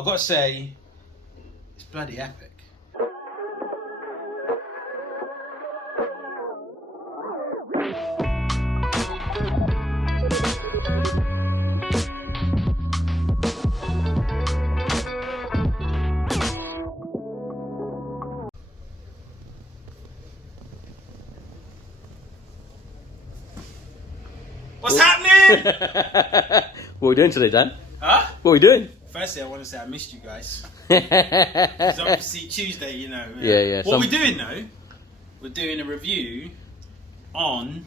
I've got to say, it's bloody epic. What's happening? What are we doing today, Dan? Huh? What are we doing? Firstly, I want to say I missed you guys. It's obviously Tuesday, you know. Yeah. What we're doing though, we're doing a review on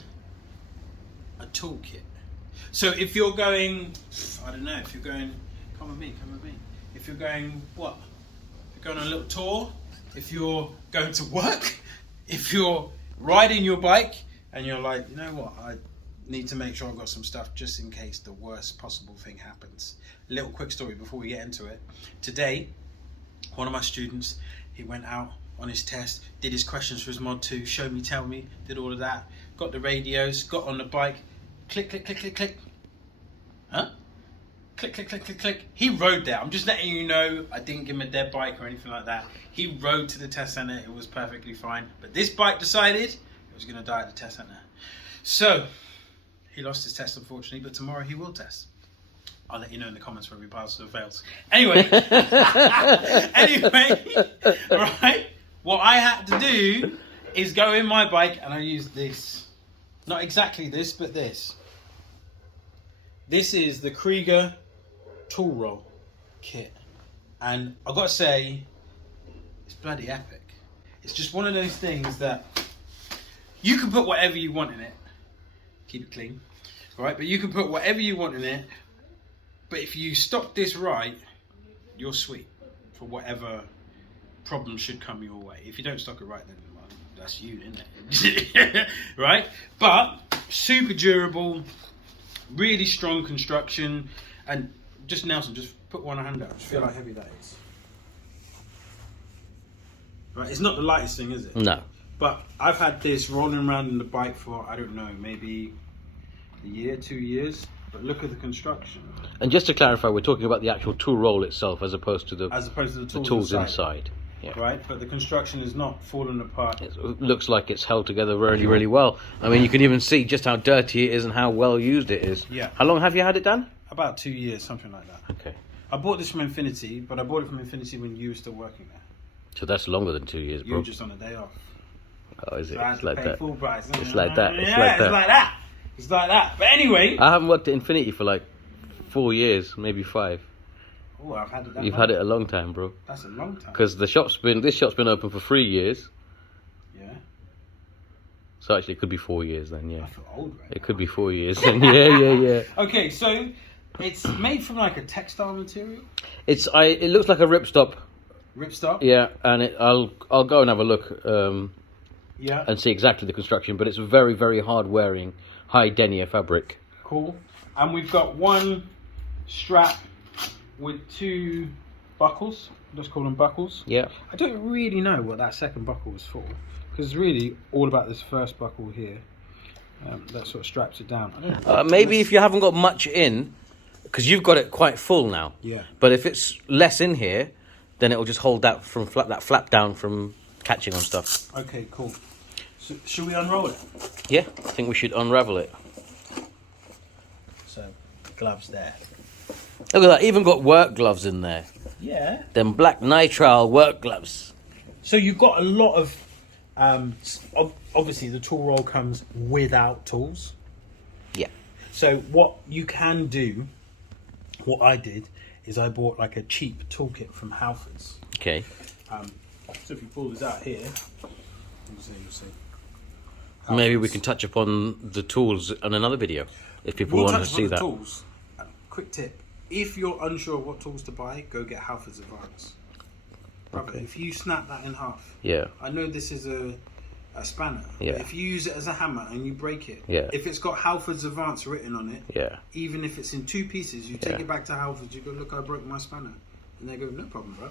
a toolkit. So if you're going, I don't know, if you're going, come with me. If you're going, what? If you're going on a little tour, if you're going to work, if you're riding your bike and you're like, you know what, I need to make sure I've got some stuff just in case the worst possible thing happens. A little quick story before we get into it. Today, one of my students, he went out on his test, did his questions for his mod 2, show me, tell me, did all of that, got the radios, got on the bike, click, click, click, click, click. Huh? Click, click, click, click, click. He rode there. I'm just letting you know, I didn't give him a dead bike or anything like that. He rode to the test center, it was perfectly fine. But this bike decided it was gonna die at the test center. So, he lost his test unfortunately, but tomorrow he will test. I'll let you know in the comments whether he passes or fails. Anyway, right, what I had to do is go in my bike and I used this. Not exactly this, but this. This is the Kriega Tool Roll kit. And I've got to say, it's bloody epic. It's just one of those things that you can put whatever you want in it. Keep it clean, right? But you can put whatever you want in it. But if you stock this right, you're sweet for whatever problem should come your way. If you don't stock it right, then well, that's you, isn't it? Right? But super durable, really strong construction, and just Nelson, just put one hand out. Just feel how heavy that is. Right? It's not the lightest thing, is it? No. But I've had this rolling around in the bike for, I don't know, maybe a year, 2 years. But look at the construction. And just to clarify, we're talking about the actual tool roll itself as opposed to the tools inside. Yeah. Right, but the construction is not falling apart. It looks like it's held together really, really well. I mean, you can even see just how dirty it is and how well used it is. Yeah. How long have you had it done? About 2 years, something like that. Okay. I bought this from Infinity, but I bought it from Infinity when you were still working there. So that's longer than 2 years, bro. You were just on a day off. Oh, is it? So I had It's to like pay that. full price. It's like that. It's Yeah, like that. it's like that. It's like that. But anyway. I haven't worked at Infinity for like 4 years, maybe 5. Oh, I've had it that You've long. had it a long time, bro. That's a long time. Because this shop's been open for 3 years. Yeah. So actually, it could be 4 years then. Yeah. I feel old, right? It could be 4 years then. Yeah. Okay, so it's made from like a textile material. It looks like a ripstop. Ripstop. Yeah, and I'll go and have a look. Yeah. And see exactly the construction, but it's a very, very hard wearing, high denier fabric. Cool. And we've got one strap with 2 buckles. Let's call them buckles. Yeah. I don't really know what that second buckle was for, because it's really all about this first buckle here. That sort of straps it down. I don't know. Maybe if you haven't got much in, because you've got it quite full now. Yeah. But if it's less in here, then it will just hold that flap down from catching on stuff. Okay, cool. So, should we unroll it? Yeah, I think we should unravel it. So, gloves there. Look at that, even got work gloves in there. Yeah. Them black nitrile work gloves. So you've got a lot of, obviously the tool roll comes without tools. Yeah. So what you can do, what I did, is I bought like a cheap toolkit from Halfords. Okay. So if you pull this out here, you'll see. Maybe we can touch upon the tools in another video, if people We'll want to touch see upon the that. tools. Quick tip: if you're unsure what tools to buy, go get Halfords Advance. Brother, Okay. if you snap that in half, Yeah. I know this is a spanner. Yeah. But if you use it as a hammer and you break it, Yeah. if it's got Halfords Advance written on it, Yeah. even if it's in 2 pieces, you take Yeah. it back to Halfords. You go, look, I broke my spanner, and they go, no problem, bro.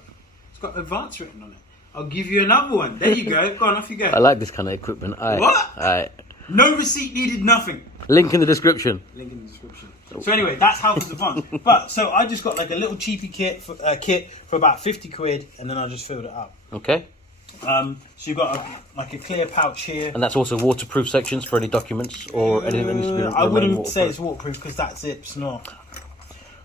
It's got Advance written on it. I'll give you another one. There you go. Go on, off you go. I like this kind of equipment. What? Alright. No receipt needed, nothing. Link in the description. Link in the description. So anyway, that's Halfords Advanced. But so I just got like a little cheapy kit for about 50 quid, and then I just filled it up. Okay. So you've got like a clear pouch here. And that's also waterproof sections for any documents or anything that needs to be I wouldn't waterproof. say it's waterproof because that zip's not.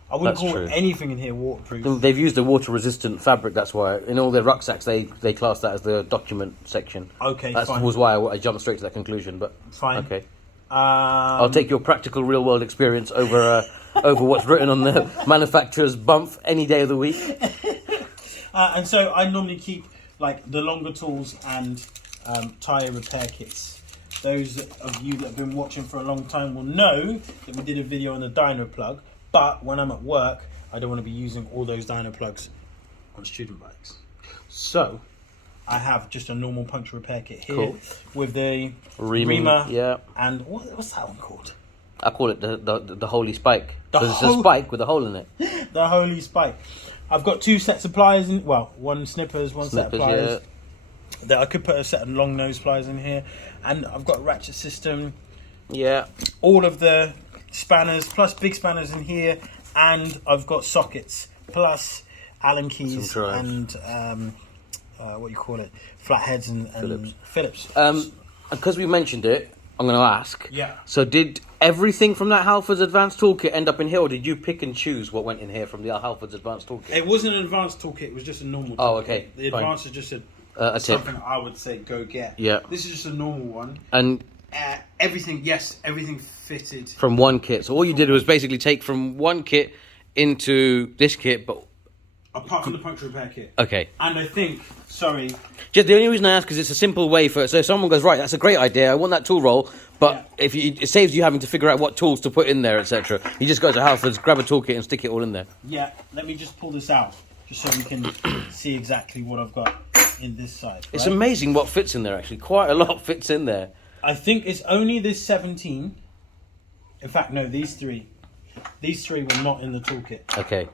I wouldn't call anything in here waterproof. They've used a water-resistant fabric. That's why in all their rucksacks they class that as the document section. Okay, that fine. was why I jumped straight to that conclusion. But fine. Okay. I'll take your practical real-world experience over what's written on the manufacturer's bump any day of the week. And so I normally keep like the longer tools and tyre repair kits. Those of you that have been watching for a long time will know that we did a video on the dyno plug, but when I'm at work, I don't want to be using all those dyno plugs on student bikes. So I have just a normal puncture repair kit here with the reamer. Yeah. And what's that one called? I call it the holy spike. Because it's a spike with a hole in it. The holy spike. I've got 2 sets of pliers in, well, one snippers, set of pliers. Yeah. That I could put a set of long nose pliers in here, and I've got a ratchet system. Yeah. All of the spanners plus big spanners in here, and I've got sockets plus Allen keys and what do you call it, flatheads and Phillips. Because we mentioned it, I'm going to ask. Yeah. So did everything from that Halfords Advanced Toolkit end up in here, or did you pick and choose what went in here from the Halfords Advanced Toolkit? It wasn't an advanced toolkit; it was just a normal. Oh, toolkit. okay. The fine. advanced is just a something tip. I would say go get. Yeah. This is just a normal one. And everything fitted from one kit. So all you did was basically take from one kit into this kit, but apart from the puncture repair kit. Okay. And I think, sorry. Just the only reason I ask is it's a simple way for. So if someone goes, right, that's a great idea, I want that tool roll, but it saves you having to figure out what tools to put in there, etc. You just go to Halfords, grab a toolkit, and stick it all in there. Yeah. Let me just pull this out, just so we can see exactly what I've got in this side. Right? It's amazing what fits in there. Actually, quite a lot fits in there. I think it's only this 17. In fact, no, these 3. These 3 were not in the toolkit. Okay.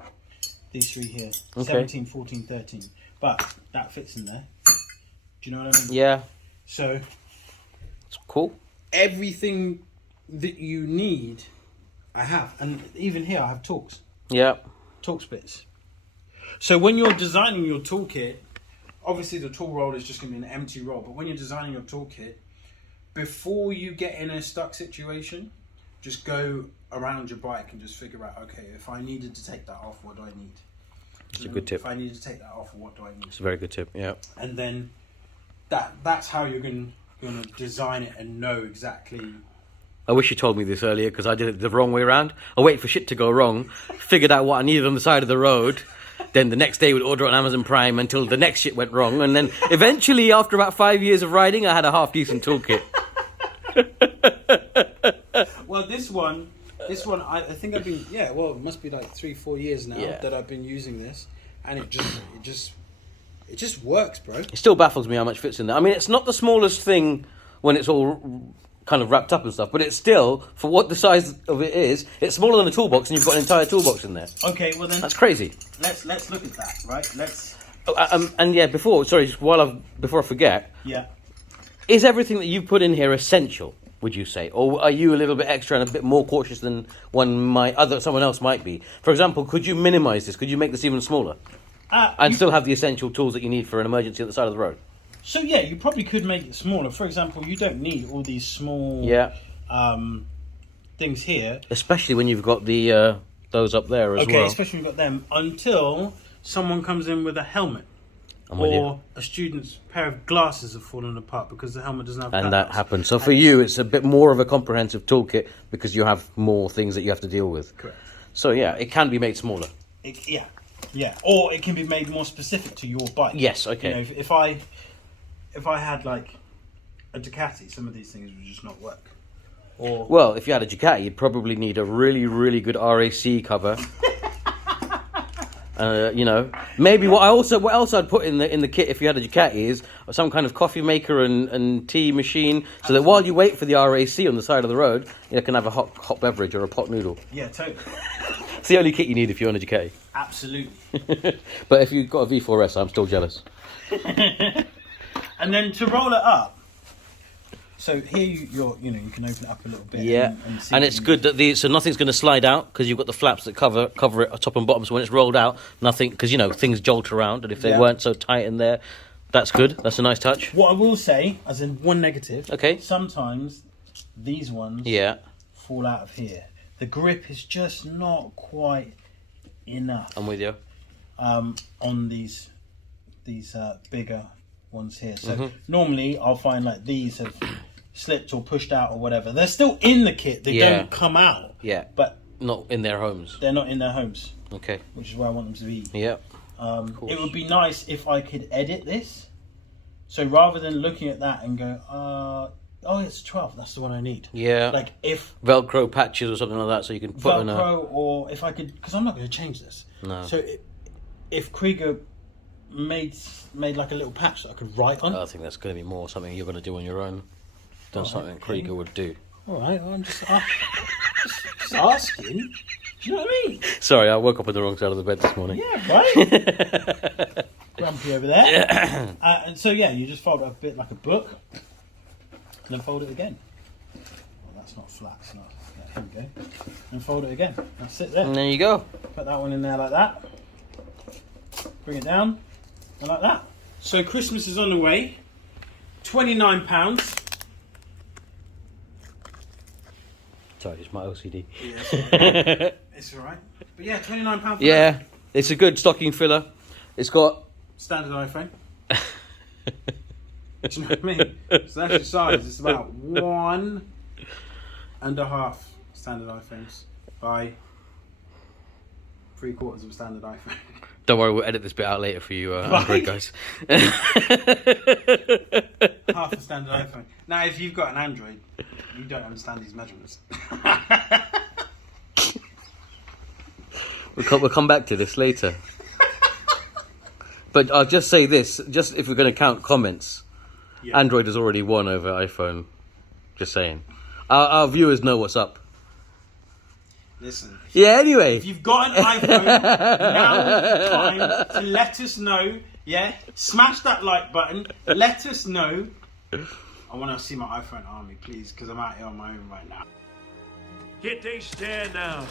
These 3 here. Okay. 17, 14, 13. But that fits in there. Do you know what I mean? Yeah. So it's cool. Everything that you need, I have. And even here, I have Torx. Yeah. Torx bits. So when you're designing your toolkit, obviously the tool roll is just going to be an empty roll. But when you're designing your toolkit, before you get in a stuck situation, just go around your bike and just figure out, okay, if I needed to take that off, what do I need? It's a good tip. If I needed to take that off, what do I need? It's a very good tip, yeah. And then that's how you're going to design it and know exactly. I wish you told me this earlier, because I did it the wrong way around. I waited for shit to go wrong, figured out what I needed on the side of the road, then the next day would order on Amazon Prime until the next shit went wrong, and then eventually, after about 5 years of riding, I had a half-decent toolkit. Well, this one, I think I've been, it must be like 3-4 years now that I've been using this, and it just works, bro. It still baffles me how much fits in there. I mean, it's not the smallest thing when it's all kind of wrapped up and stuff, but it's still, for what the size of it is, it's smaller than a toolbox, and you've got an entire toolbox in there. Okay, well then, that's crazy. Let's look at that, right? Let's. And yeah, before I forget. Yeah. Is everything that you put in here essential, would you say? Or are you a little bit extra and a bit more cautious than someone else might be? For example, could you minimize this? Could you make this even smaller? And still have the essential tools that you need for an emergency at the side of the road? So yeah, you probably could make it smaller. For example, you don't need all these small things here. Especially when you've got the those up there as well. Okay, especially when you've got them, until someone comes in with a helmet. Or a student's pair of glasses have fallen apart because the helmet doesn't have. And that happens. So for you, it's a bit more of a comprehensive toolkit because you have more things that you have to deal with. Correct. So yeah, it can be made smaller. Yeah. Or it can be made more specific to your bike. Yes. Okay. You know, if I had like a Ducati, some of these things would just not work. Or well, if you had a Ducati, you'd probably need a really, really good RAC cover. Maybe what else I'd put in the kit if you had a Ducati is some kind of coffee maker and tea machine, so that while you wait for the RAC on the side of the road, you can have a hot beverage or a pot noodle. Yeah, totally. It's the only kit you need if you're on a Ducati. Absolutely. But if you've got a V4S, I'm still jealous. And then to roll it up, So here you can open it up a little bit. Yeah, see and what it's you good need. that so nothing's going to slide out because you've got the flaps that cover it top and bottom. So when it's rolled out, nothing, because things jolt around, and if they weren't so tight in there, that's good. That's a nice touch. What I will say, as in one negative, Okay. sometimes these ones fall out of here. The grip is just not quite enough. I'm with you. On these bigger ones here. So normally I'll find like these have slipped or pushed out or whatever. They're still in the kit. They don't come out. Yeah. But not in their homes. They're not in their homes. Okay. Which is where I want them to be. Yeah. It would be nice if I could edit this. So rather than looking at that and go, oh, it's 12. That's the one I need. Yeah. Like if Velcro patches or something like that, so you can put Velcro, or if I could, because I'm not going to change this. No. So if Kriega made like a little patch that I could write on. I think that's going to be more something you're going to do on your own than something Kriega would do. All right, well, I'm just asking. Do you know what I mean? Sorry, I woke up on the wrong side of the bed this morning. Yeah, right. Grumpy over there. And so you just fold it a bit like a book, and then fold it again. Well, that's not flat. It's not. Yeah, here we go. And fold it again. That's it there. And there you go. Put that one in there like that. Bring it down, and like that. So Christmas is on the way. £29. Sorry, it's my OCD. Yeah, it's all right. But yeah, £29 for yeah, it's a good stocking filler. It's got standard iPhone. Do you know what I mean? So that's your size. It's about 1.5 standard iPhones by 3/4 of a standard iPhone. Don't worry, we'll edit this bit out later for you, Android guys. Half a standard iPhone. Now, if you've got an Android, you don't understand these measurements. We'll come back to this later. But I'll just say this, just if we're going to count comments, Android has already won over iPhone. Just saying. Our viewers know what's up. Listen. Yeah, anyway. If you've got an iPhone, now is the time to let us know. Yeah? Smash that like button. Let us know. I want to see my iPhone army, please, because I'm out here on my own right now. Yet they stare now,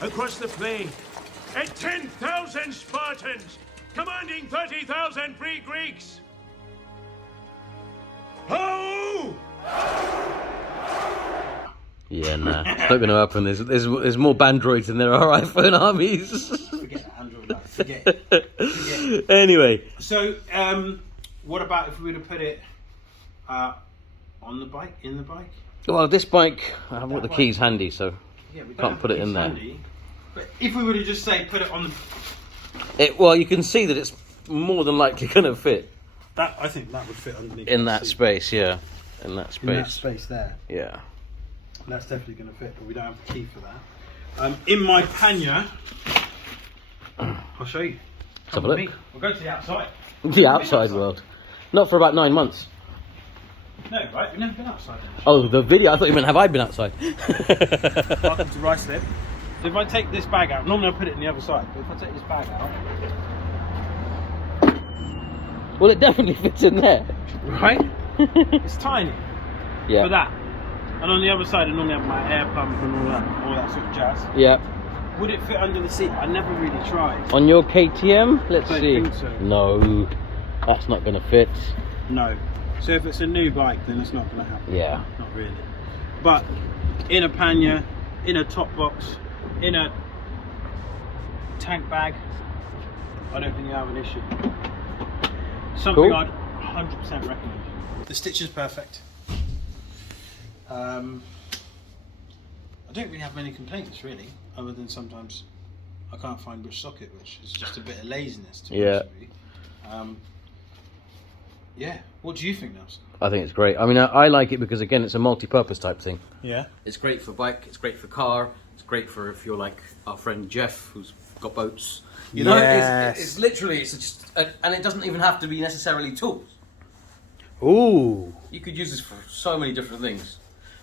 across the plain, at 10,000 Spartans, commanding 30,000 free Greeks. Ho! Yeah, nah. It's not going to happen. There's more Bandroids than there are iPhone armies. Forget Android life. Forget it. Anyway. So, what about if we were to put it on the bike, in the bike? Well, this bike, I haven't got the keys handy, so We can't put it in there. handy, but if we were to just say put it on the... Well, you can see that it's more than likely going to fit. I think that would fit underneath. In that space, yeah. In that space. In that space there. Yeah. That's definitely going to fit, but we don't have the key for that. In my pannier, I'll show you. Let's have a look. We'll go to the outside. The outside world. Not for about 9 months. No, right? We've never been outside. Oh, the video. I thought you meant have I been outside? Welcome to Rice Lip. So if I take this bag out, normally I'll put it on the other side, but if I take this bag out... Well, it definitely fits in there. Right? It's tiny. Yeah. For that. And on the other side, I normally have my air pump and all that sort of jazz. Yeah. Would it fit under the seat? I never really tried. On your KTM? Let's I see. don't think so. No, that's not going to fit. No. So if it's a new bike, then it's not going to happen. Yeah. Not really. But in a pannier, in a top box, in a tank bag, I don't think you have an issue. Something Cool. I'd 100% recommend. The stitch is perfect. I don't really have many complaints really, other than sometimes I can't find which socket, which is just a bit of laziness to be honest with you. Yeah, what do you think, Nelson? I think it's great. I mean, I like it because, again, it's a multi-purpose type thing. Yeah. It's great for bike, it's great for car, it's great for if you're like our friend Jeff, who's got boats. You know, it's literally, it's just, and it doesn't even have to be necessarily tools. Ooh. You could use this for so many different things.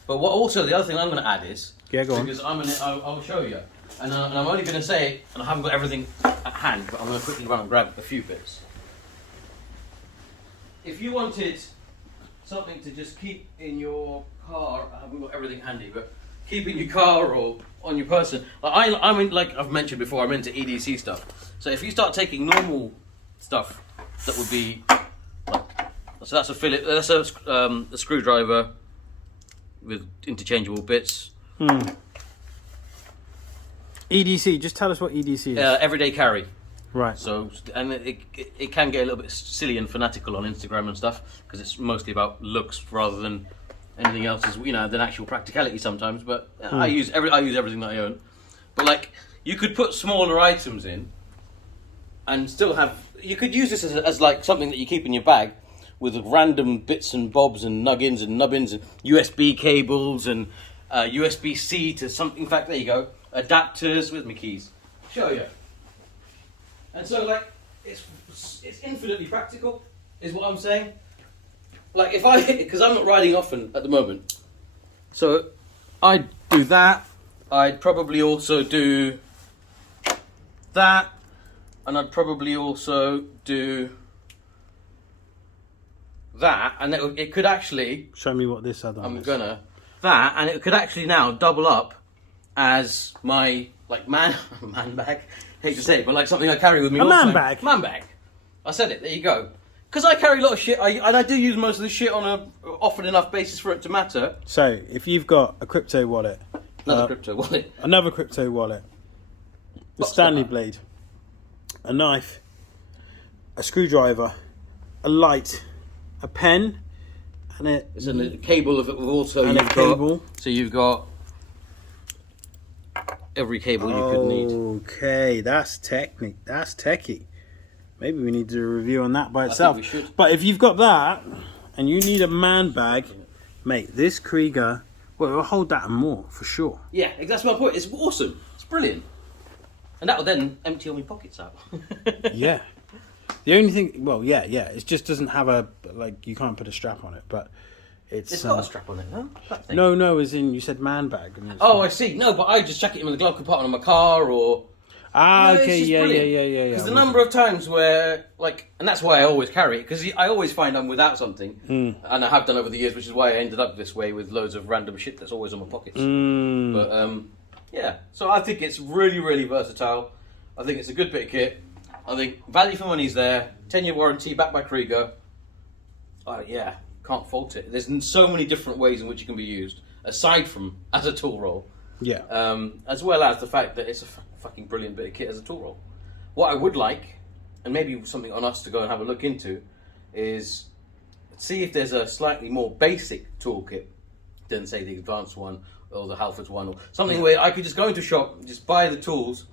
But what also, the other thing I'm going to add is, Yeah, go on. because I'll show you, and I'm only going to say, and I haven't got everything at hand, but I'm going to quickly run and grab a few bits. If you wanted something to just keep in your car. I haven't got everything handy, but keep in your car or on your person. I'm in, like I've mentioned before, I'm into EDC stuff. So if you start taking normal stuff, that would be like, so that's a fillet, that's a screwdriver with interchangeable bits. EDC, just tell us what EDC is. Everyday carry. Right. So, and it can get a little bit silly and fanatical on Instagram and stuff because it's mostly about looks rather than anything else, than actual practicality sometimes. But I use everything that I own. But like, you could put smaller items in, and still have. You could use this as like something that you keep in your bag, with random bits and bobs and nuggins and nubbins and USB cables and USB-C to something. In fact, there you go. Adapters with my keys. Show you. And so, like, it's infinitely practical, is what I'm saying. Like, because I'm not riding often at the moment, so I'd do that. I'd probably also do that, and I'd probably also do that, and it could actually show me what this other. That, and it could actually now double up as my man bag. Hate to say it, but like something I carry with me. A man bag. Man bag. I said it. There you go. Because I carry a lot of shit, and I do use most of the shit on a often enough basis for it to matter. So, if you've got a crypto wallet, another crypto wallet, a Stanley blade, a knife, a screwdriver, a light, a pen, and a cable of it also. And a cable. So you've got every cable you could need. Okay, that's techie. Maybe we need to do a review on that by itself. I think we should. But if you've got that and you need a man bag, mate, this Kriega, well, it'll hold that and more for sure. Yeah, that's my point. It's awesome. It's brilliant. And that will then empty all my pockets out. Yeah. The only thing, it just doesn't have you can't put a strap on it, but it's got a strap on it, no? That thing. No, as in you said man bag. I see. No, but I just chuck it in the glove compartment of my car or... okay, yeah. Because the number of times where, and that's why I always carry it, because I always find I'm without something, and I have done over the years, which is why I ended up this way with loads of random shit that's always on my pockets. But, so I think it's really, really versatile. I think it's a good bit of kit. I think value for money's there. 10-year warranty, backed by Kriega. Can't fault it. There's so many different ways in which it can be used, aside from as a tool roll. Yeah. As well as the fact that it's a fucking brilliant bit of kit as a tool roll. What I would like, and maybe something on us to go and have a look into, is see if there's a slightly more basic toolkit than, say, the advanced one or the Halfords one, or something where I could just go into a shop, just buy the tools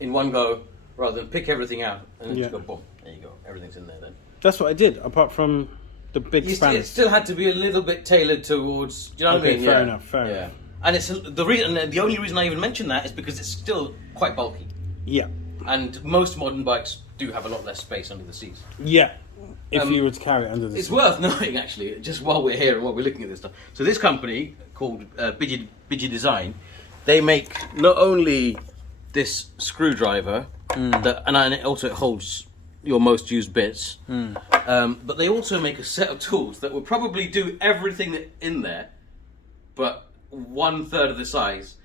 in one go, rather than pick everything out and then just go, boom, there you go, everything's in there then. That's what I did, apart from the big spanners. It still had to be a little bit tailored towards, do you know what I mean? Fair enough. And it's the only reason I even mention that is because it's still quite bulky. Yeah. And most modern bikes do have a lot less space under the seats. Yeah. If you were to carry it under the seat. It's worth knowing, actually, just while we're here and while we're looking at this stuff. So this company, called Bidgy Design, they make not only this screwdriver, and it also holds your most used bits, but they also make a set of tools that will probably do everything in there, but 1/3 of the size.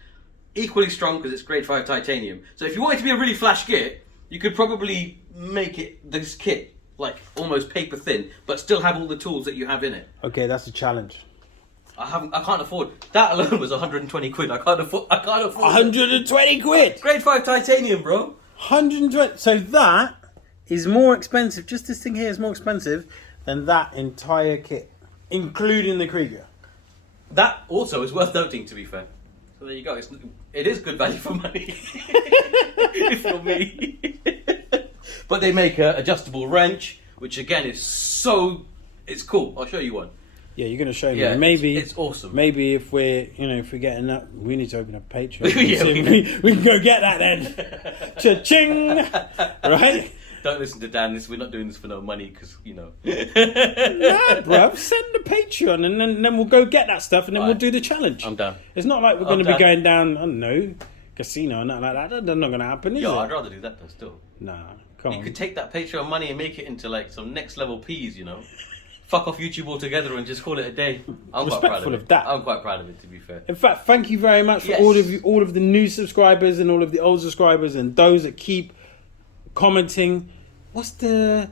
Equally strong because it's grade 5 titanium. So if you want it to be a really flash kit, you could probably make this kit like almost paper thin, but still have all the tools that you have in it. Okay, that's a challenge. I can't afford that alone. Was 120 quid. I can't afford 120 quid. Grade 5 titanium, bro. 120. So that is more expensive. Just this thing here is more expensive than that entire kit, including the Kriega. That also is worth noting, to be fair. So there you go. It is good value for money for me. But they make an adjustable wrench, which again is it's cool. I'll show you one. Yeah, you're going to show me. Yeah, maybe it's awesome. Maybe if we're getting that, we need to open a Patreon. We can go get that then. Cha-ching! Right? Don't listen to Dan. We're not doing this for no money because Nah, bruv. Send a Patreon and then we'll go get that stuff and then we'll do the challenge. I'm down. It's not like we're going to be going down, I don't know, casino or nothing like that. That's not going to happen, is it? I'd rather do that though. Still. Nah, come on. You could take that Patreon money and make it into like some next level peas, fuck off YouTube altogether and just call it a day. I'm quite proud Respectful of of it. that. I'm quite proud of it, to be fair. In fact, thank you very much for Yes. all of you, all of the new subscribers and all of the old subscribers and those that keep commenting. What's the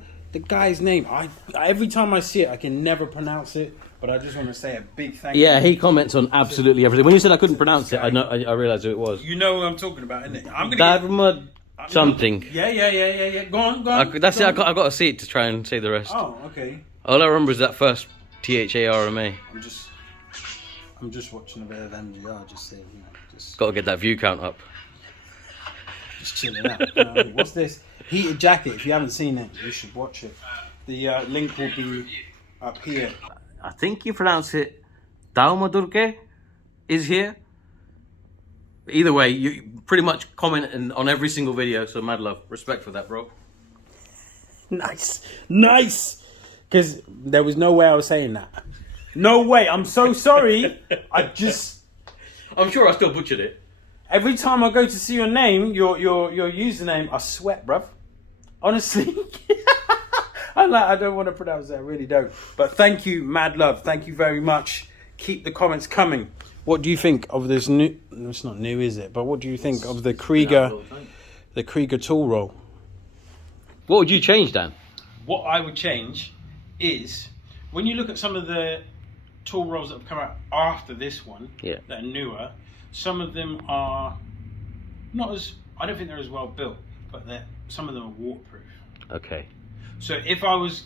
guy's name? I every time I see it, I can never pronounce it, but I just want to say a big thank you. Yeah, he comments on absolutely everything. When you said I couldn't pronounce it, I realised who it was. You know what I'm talking about, isn't it? I'm gonna Dharma something. Yeah. Go on. That's it. I got to see it to try and say the rest. Oh, okay. All I remember is that first THARMA. I'm just watching a bit of MGR, just saying, just Got to get that view count up. chilling out. What's this? Heated Jacket. If you haven't seen it, you should watch it. The link will be up here. I think you pronounce it Daumadurke is here. Either way, you pretty much comment on every single video, so mad love. Respect for that, bro. Nice. Because there was no way I was saying that. No way. I'm so sorry. I'm sure I still butchered it. Every time I go to see your name, your username, I sweat, bruv. Honestly. I don't want to pronounce that. I really don't. But thank you, mad love. Thank you very much. Keep the comments coming. What do you think of this new... It's not new, is it? But what do you think of the Kriega Tool Roll? What would you change, Dan? What I would change is, when you look at some of the tool rolls that have come out after this one, Yeah. that are newer, some of them are not as... I don't think they're as well built, but some of them are waterproof. Okay. So if I was...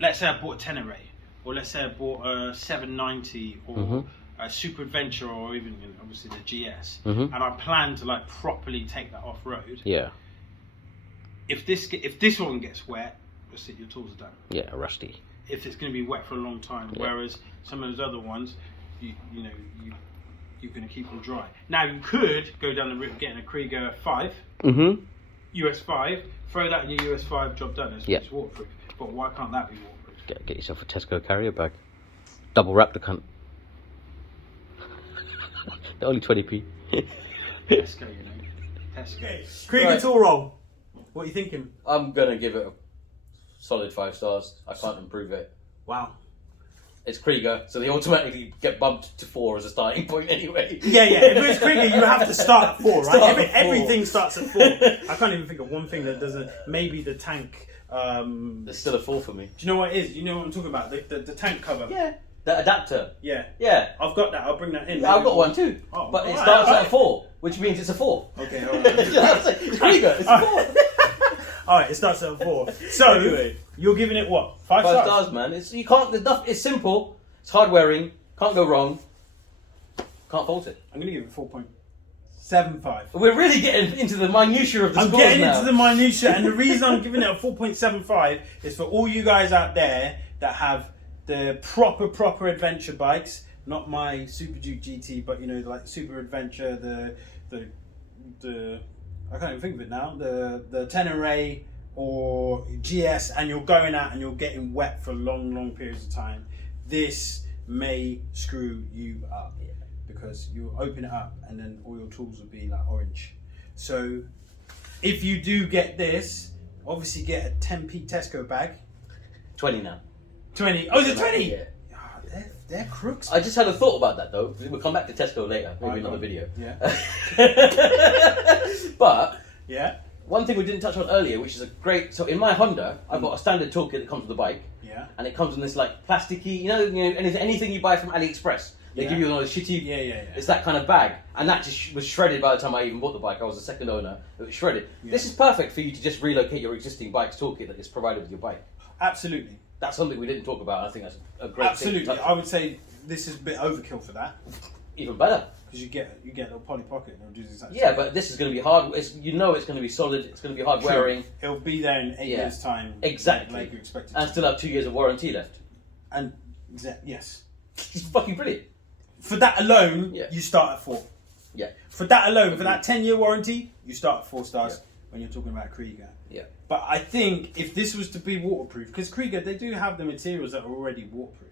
Let's say I bought a Tenere, or let's say I bought a 790, or... a Super Adventure, or even obviously the GS, and I plan to like properly take that off road. Yeah. If this one gets wet, that's it. Your tools are done. Yeah, rusty. If it's going to be wet for a long time, whereas some of those other ones, you're going to keep them dry. Now you could go down the route of getting a Kriega 5, US 5, throw that in your US 5, job done. It's waterproof. But why can't that be waterproof? Get yourself a Tesco carrier bag. Double wrap the cunt. They're only 20p. Tesco, Tesco. Okay. Kriega Tool Roll. What are you thinking? I'm gonna give it a solid 5 stars. I can't improve it. Wow. It's Kriega, so they automatically get bumped to 4 as a starting point anyway. Yeah. If it was Kriega, you have to start at 4, right? Start at 4. Everything starts at 4. I can't even think of one thing that doesn't. Maybe the tank. There's still a 4 for me. Do you know what it is? You know what I'm talking about? The tank cover. Yeah. The adapter. Yeah. Yeah. I've got that. I'll bring that in. Yeah, I've got one too. Oh, but it right, starts right. at a 4, which means it's a 4. Okay, alright. It's Kriega, it's a 4. Alright, it starts at a 4. So, anyway, you're giving it what? 5 stars? 5 stars, man. You can't. There's nothing. It's simple. It's hard wearing. Can't go wrong. Can't fault it. I'm gonna give it 4.75. We're really getting into the minutiae of the I'm scores getting now. into the minutiae, and the reason I'm giving it a 4.75 is for all you guys out there that have the proper adventure bikes, not my Super Duke GT, but like Super Adventure, the I can't even think of it now, the Tenere or GS, and you're going out and you're getting wet for long periods of time. This may screw you up because you'll open it up and then all your tools will be like orange. So if you do get this, obviously get a 10p Tesco bag. 20 now. 20. Oh, is it 20? Yeah. Oh, they're crooks. I just had a thought about that though. We'll come back to Tesco later, maybe another video. Yeah. But Yeah. one thing we didn't touch on earlier, which is a great. So in my Honda, I've got a standard toolkit that comes with the bike. Yeah. And it comes in this like plasticky, anything you buy from AliExpress. They give you one of those shitty. Yeah. It's that kind of bag, and that just was shredded by the time I even bought the bike. I was the second owner. It was shredded. Yeah. This is perfect for you to just relocate your existing bike's toolkit that is provided with your bike. Absolutely. That's something we didn't talk about. And I think that's a great Absolutely. thing to touch I on. would say this is a bit overkill for that Even better. because you get a little Polly Pocket and it'll do the exact Yeah, same. but this is going to be hard. It's going to be solid. It's going to be hard wearing, It'll be there in 8 Yeah. years' time. Exactly. Like you expected. and still have 2 years of warranty left. And yes. It's fucking brilliant. For that alone, Yeah. you start at 4. Yeah. For that alone, for that 10-year warranty, you start at 4 stars when you're talking about Kriega. Yeah. But I think if this was to be waterproof, because Kriega, they do have the materials that are already waterproof.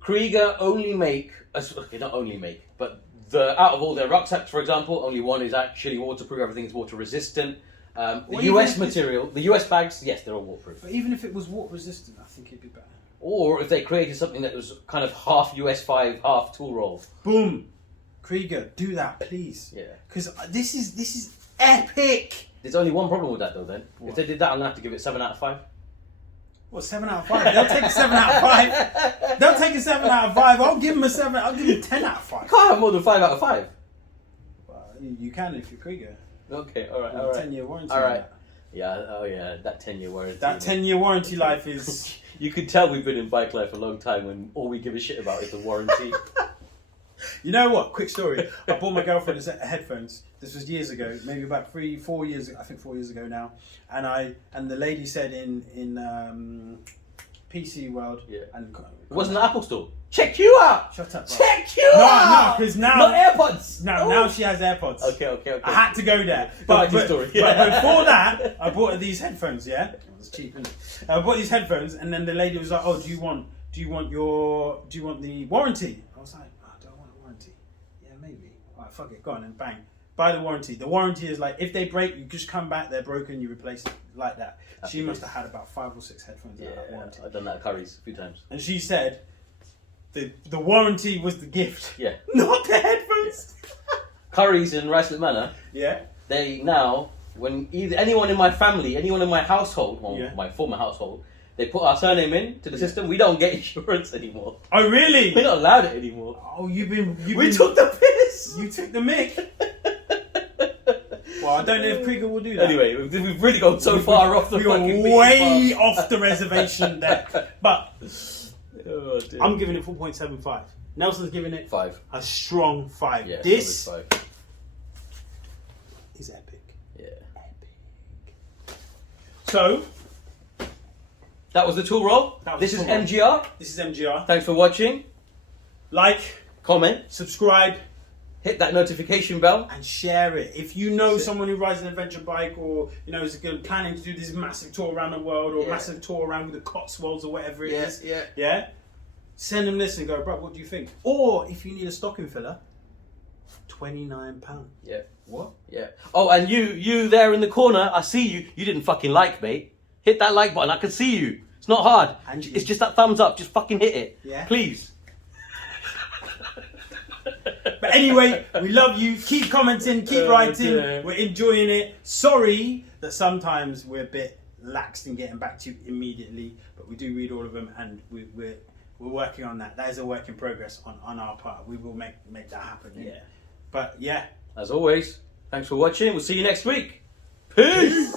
Kriega only make, not only make, but out of all their rucksacks, for example, only one is actually waterproof. Everything is water resistant. The Well, US even if material, the US bags, yes, they're all waterproof. But even if it was water resistant, I think it'd be better. Or if they created something that was kind of half US 5, half tool roll. Boom, Kriega, do that, please. Yeah. Because this is epic. There's only one problem with that though. Then What? if they did that, I'm gonna have to give it 7 out of 5. What, 7 out of 5? They'll take a 7 out of 5. They'll take a 7 out of 5. I'll give them a 7. I'll give them 10 out of 5. Can't have more than 5 out of 5. Well, you can if you're Kriega. Okay, all right, With all a right. 10-year warranty. All on right. that. Yeah. Oh yeah. That 10-year warranty. That 10-year warranty life is. You could tell we've been in bike life a long time when all we give a shit about is the warranty. You know what? Quick story. I bought my girlfriend a set of headphones. This was years ago, maybe about 4 years ago. I think 4 years ago now. And the lady said in PC World. Yeah. And It wasn't the Apple Store. Check you out. Shut up, bro. Check you out. No, because now Not AirPods. No, now she has AirPods. Okay. I had to go there. Like your story. But before that, I bought her these headphones. Yeah, it was cheap. Isn't it? I bought these headphones, and then the lady was like, "Oh, do you want the warranty?" I was like, oh, "Do I want a warranty? Yeah, maybe. All right, fuck it, go on and bang, buy the warranty. The warranty is like if they break, you just come back. They're broken, you replace it like that." She must have had about 5 or 6 headphones. Yeah, out of that warranty. I've done that at Curry's a few times. And she said, the warranty was the gift, Yeah. not the headphones. Curry's in Ricelet Manor. Yeah. They now, when either anyone in my family, anyone in my household, well, Yeah. my former household, they put our surname in to the system. We don't get insurance anymore. Oh really? We're not allowed it anymore. Oh, We took the piss. You took the mic. Well, I don't know if Kriega will do that. Anyway, we've really gone so far off the we fucking were way beaten path. off the reservation there. But Oh, dear. I'm giving it 4.75. Nelson's giving it 5. a strong 5. Yeah, This solid 5. is epic. Yeah. Epic. So, That was the tool roll. That was This the is tool roll. MGR. this is MGR. Thanks for watching. Like, Comment. subscribe, Hit that notification bell. and share it. If you know That's it. someone who rides an adventure bike, or is planning to do this massive tour around the world, or Yeah. massive tour around with the Cotswolds or whatever it is, Yeah. yeah, send them this and go, bro, what do you think? Or if you need a stocking filler, £29. Yeah. What? Yeah. Oh, and you there in the corner, I see you. You didn't fucking like, mate. Hit that like button. I can see you. It's not hard. And you. It's just that thumbs up. Just fucking hit it. Yeah. Please. But anyway, we love you. Keep commenting, keep writing. dear. We're enjoying it. Sorry that sometimes we're a bit laxed in getting back to you immediately, but we do read all of them, and we're working on that. That is a work in progress on our part. We will make that happen. Yeah. But yeah. As always, thanks for watching. We'll see you next week. Peace.